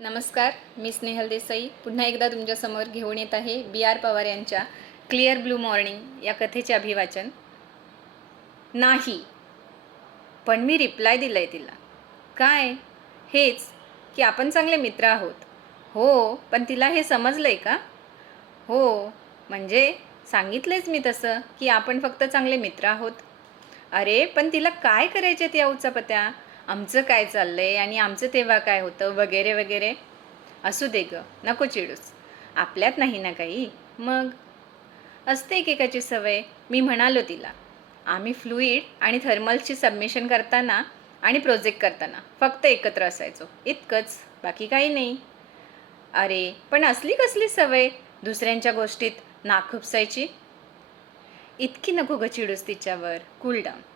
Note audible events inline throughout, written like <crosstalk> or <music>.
नमस्कार मी स्नेहल देसाई. पुन्हा एकदा तुमच्यासमोर घेऊन येत आहे बी आर पवार यांच्या क्लिअर ब्लू मॉर्निंग या कथेचे अभिवाचन. नाही पण मी रिप्लाय दिलं आहे तिला. काय? हेच की आपण चांगले मित्र आहोत. हो पण तिला हे समजलं आहे का? हो म्हणजे सांगितलंच मी तसं की आपण फक्त चांगले मित्र आहोत. अरे पण तिला काय करायचे त्या उचापत्या? आमचं काय चाललं आहे आणि आमचं तेव्हा काय होतं वगैरे वगैरे. असू दे ग नको चिडूस. आपल्यात नाही ना काही. मग? असते एकेकाची सवय. मी म्हणालो तिला आम्ही फ्लुईड आणि थर्मलची सबमिशन करताना आणि प्रोजेक्ट करताना फक्त एकत्र असायचो. इतकंच. बाकी काही नाही. अरे पण असली कसली सवय? दुसऱ्यांच्या गोष्टीत नाक खुपसायची? इतकी नको ग चिडूस तिच्यावर. कूल डाऊन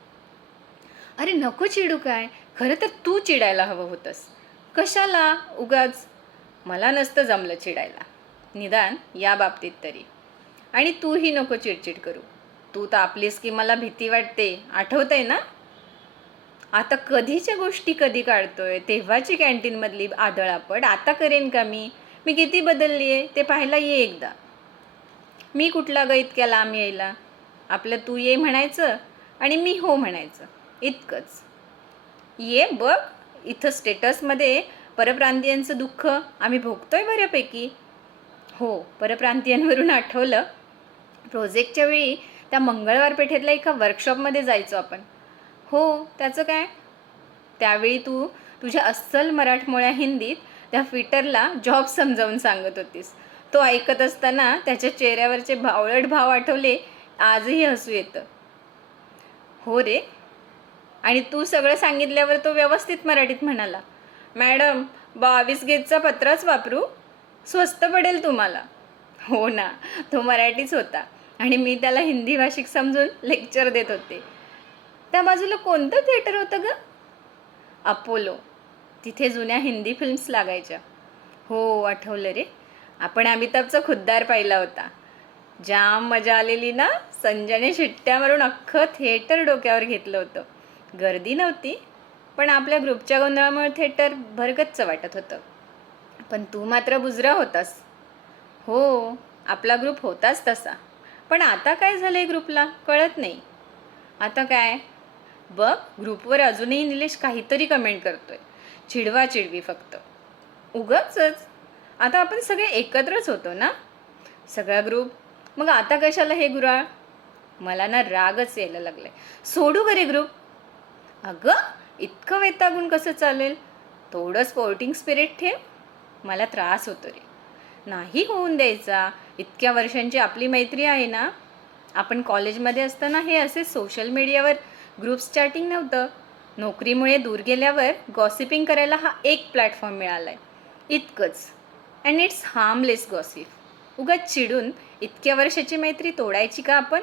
अरे नको चिडू काय? खरं तर तू चिडायला हवं होतंस. कशाला उगाच? मला नसतं जमलं चिडायला. निदान या बाबतीत तरी. आणि तूही नको चिडचिड करू. तू तर आपलीस की मला भीती वाटते. आठवतंय ना? आता कधीच्या गोष्टी कधी काढतोय? तेव्हाची कॅन्टीनमधली आदळापड आता करेन का मी? मी किती बदलली आहे? ते पाहायला ये एकदा. मी कुठला ग इतक्या लांब यायला? आपलं तू ये म्हणायचं आणि मी हो म्हणायचं. इतकंच. ये बघ इथं स्टेटसमध्ये परप्रांतीयांचं दुःख आम्ही भोगतोय बऱ्यापैकी. हो परप्रांतीयांवरून आठवलं प्रोजेक्टच्या वेळी त्या मंगळवार पेठेतल्या एका वर्कशॉपमध्ये जायचो आपण. हो त्याचं काय? त्यावेळी तू तुझ्या अस्सल मराठमोळ्या हिंदीत त्या फिटरला जॉब समजावून सांगत होतीस. तो ऐकत असताना त्याच्या चेहऱ्यावरचे भावळट भाव आठवले आजही हसू येतं. हो रे आणि तू सगळं सांगितल्यावर तो व्यवस्थित मराठीत म्हणाला मॅडम बावीस गेजचा पत्राच वापरू? स्वस्त पडेल तुम्हाला. हो ना तो मराठीच होता आणि मी त्याला हिंदी भाषिक समजून लेक्चर देत होते. त्या बाजूला कोणतं थिएटर होतं ग? अपोलो. तिथे जुन्या हिंदी फिल्म्स लागायच्या. हो आठवलं रे. आपण अमिताभचा खुद्दार पाहिला होता. जाम मजा आलेली ना? संजयने शिट्ट्या मारून अख्खं थिएटर डोक्यावर घेतलं होतं. गर्दी नव्हती पण आपल्या ग्रुपच्या गोंधळामुळे थिएटर भरगच्च वाटत होतं. पण तू मात्र बुजरा होतास. हो आपला ग्रुप होताच तसा. पण आता काय झालं आहे ग्रुपला? कळत नाही. आता काय? बघ ग्रुपवर अजूनही निलेश काहीतरी कमेंट करतोय. चिडवा चिडवी फक्त. उगच आता आपण सगळे एकत्रच होतो ना? सगळा ग्रुप मग आता कशाला हे गुराळ? मला ना रागच यायला लागलाय. सोडू घरी ग्रुप अगं इतकं वैतागून कसं चालेल? थोडं स्पोर्टिंग स्पिरिट ठेव. मला त्रास होतो रे नाही होऊन द्यायचा. इतक्या वर्षांची आपली मैत्री आहे ना. आपण कॉलेजमध्ये असताना हे असे सोशल मीडियावर ग्रुप स्टार्टिंग नव्हतं. नोकरीमुळे दूर गेल्यावर गॉसिपिंग करायला हा एक प्लॅटफॉर्म मिळाला आहे इतकंच. अँड इट्स हार्मलेस गॉसिप उगाच चिडून इतक्या वर्षाची मैत्री तोडायची का आपण?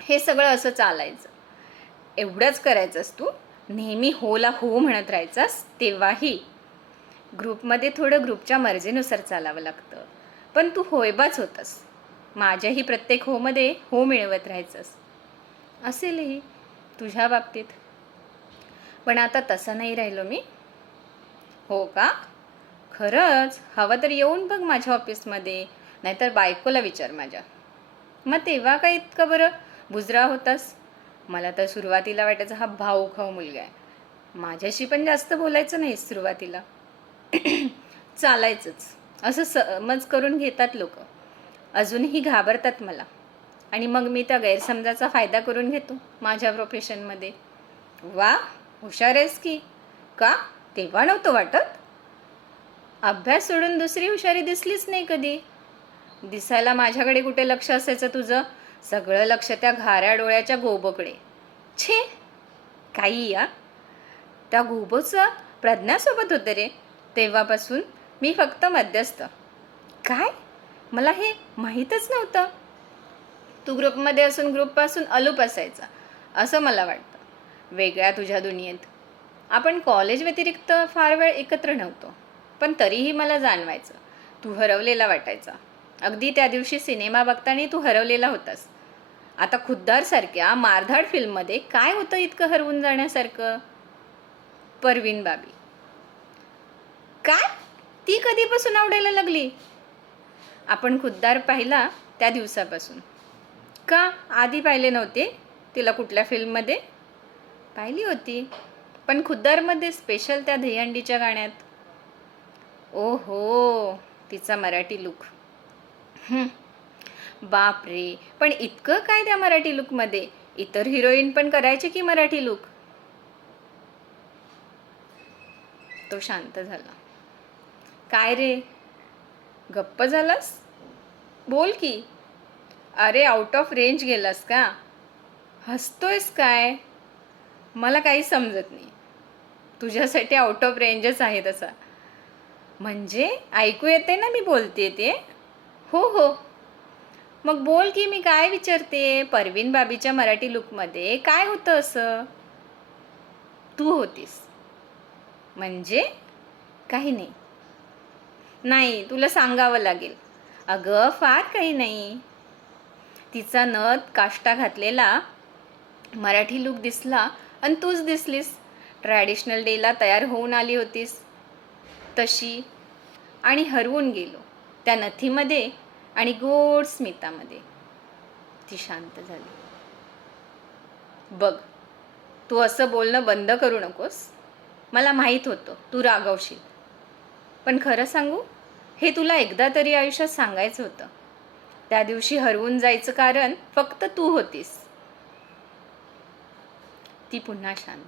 हे सगळं असं चालायचं. एवढंच करायचंस तू. नेहमी होला हो म्हणत राहायचास तेव्हाही. ग्रुपमध्ये थोडं ग्रुपच्या मर्जीनुसार चालावं लागतं. पण तू होयबाच होतस. माझ्याही प्रत्येक होमध्ये हो मिळवत राहायचंस. असेलही तुझ्या बाबतीत. पण आता तसं नाही राहिलो मी. हो का? खरंच? हवं तर येऊन बघ माझ्या ऑफिसमध्ये. नाहीतर बायकोला विचार माझ्या. मग तेव्हा काय इतकं बरं बुजरा होतास? मला तर सुरुवातीला वाटायचा हा भाऊ खाऊ मुलगा आहे. माझ्याशी पण जास्त बोलायचं नाही सुरुवातीला. <clears throat> चालायचंच. असं समज करून घेतात लोक. अजूनही घाबरतात मला. आणि मग मी त्या गैरसमजाचा फायदा करून घेतो माझ्या प्रोफेशनमध्ये वा हुशार आहेस की. का? तेव्हा नव्हतं वाटत? अभ्यास सोडून दुसरी हुशारी दिसलीच नाही कधी. दिसायला माझ्याकडे कुठे लक्ष असायचं तुझं? सगळं लक्ष त्या घाऱ्या डोळ्याच्या घोबकडे छे काही या. त्या घोबोचं प्रज्ञासोबत होतं रे. तेव्हापासून मी फक्त मध्यस्थ. काय? मला हे माहीतच नव्हतं. तू ग्रुपमध्ये असून ग्रुपपासून अलूप असायचा असं मला वाटतं. वेगळ्या तुझ्या दुनियेत. आपण कॉलेज व्यतिरिक्त फार वेळ एकत्र नव्हतो पण तरीही मला जाणवायचं. तू हरवलेला वाटायचा. अगदी त्या दिवशी सिनेमा बघताना तू हरवलेला होतास. आता खुद्दारसारख्या मारधाड फिल्ममध्ये काय होतं इतकं हरवून जाण्यासारखं? परवीन बाबी. काय? ती कधीपासून आवडायला लागली? आपण खुद्दार पाहिला त्या दिवसापासून. का? आधी पाहिले नव्हते? तिला कुठल्या फिल्ममध्ये? पाहिली होती. पण खुद्दारमध्ये स्पेशल त्या दहीहंडीच्या गाण्यात. ओ हो तिचा मराठी लुक बाप रे पण इतकं काय त्या मराठी लुकमध्ये इतर हिरोईन पण करायचे की मराठी लुक तो शांत झाला. काय रे? गप्प झालास? बोल की. अरे आउट ऑफ रेंज गेलास का? हसतोयस काय? मला काही समजत नाही. तुझ्यासाठी आउट ऑफ रेंजच आहे तसा म्हणजे ऐकू येते ना मी बोलते ते? हो हो. मग बोल की मी काय विचारते? परवीन बाबीच्या मराठी लुकमध्ये काय होतं असं? तू होतीस. म्हणजे? काही नाही. नाही तुला सांगावं लागेल. अगं फार काही नाही. तिचा नथ काष्टा घातलेला मराठी लुक दिसला आणि तूच दिसलीस. ट्रॅडिशनल डेला तयार होऊन आली होतीस. तशी. आणि हरवून गेलो. त्या नथीमध्ये आणि गोड स्मितामध्ये. ती शांत झाली. बघ तू असं बोलणं बंद करू नकोस. मला माहीत होतं तू रागवशील. पण खरं सांगू हे तुला एकदा तरी आयुष्यात सांगायचं होतं. त्या दिवशी हरवून जायचं कारण फक्त तू होतीस. ती पुन्हा शांत.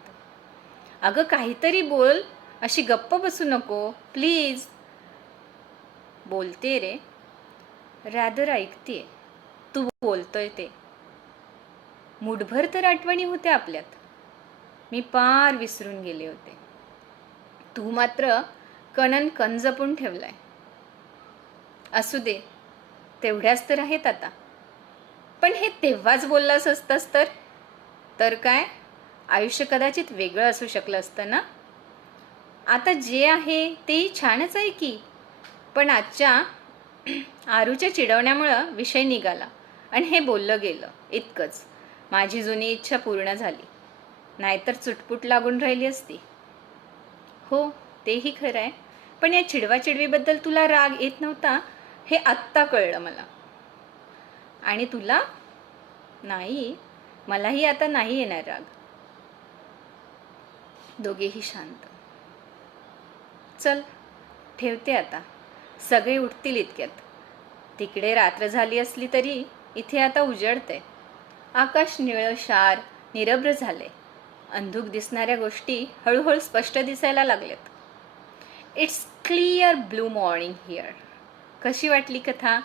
अगं काहीतरी बोल अशी गप्प बसू नको प्लीज. बोलते रे. रॅदर ऐकते तू बोलतोय ते. मुठभर तर आठवणी होत्या आपल्यात. मी पार विसरून गेले होते. तू मात्र कणन कण जपून ठेवलाय. असू दे तेवढ्याच तर आहेत आता. पण हे तेव्हाच बोललास असतास तर? तर काय? आयुष्य कदाचित वेगळं असू शकलं असतं ना? आता जे आहे तेही छानच आहे की. पण आजच्या आरूच्या चिडवण्यामुळं विषय निघाला आणि हे बोललं गेलं इतकंच. माझी जुनी इच्छा पूर्ण झाली. नाहीतर चुटपुट लागून राहिली असती. हो तेही खरं आहे. पण या चिडवाचिडवीबद्दल तुला राग येत नव्हता हे आत्ता कळलं मला. आणि तुला? नाही मलाही आता नाही येणार राग. दोघेही शांत. चल ठेवते आता. सगळे उठतील इतक्यात. तिकडे रात्र झाली असली तरी इथे आता उजळते. आकाश निळं शार निरभ्र झाले. अंधूक दिसणाऱ्या गोष्टी हळूहळू स्पष्ट दिसायला लागल्यात. It's clear blue morning here कशी वाटली कथा?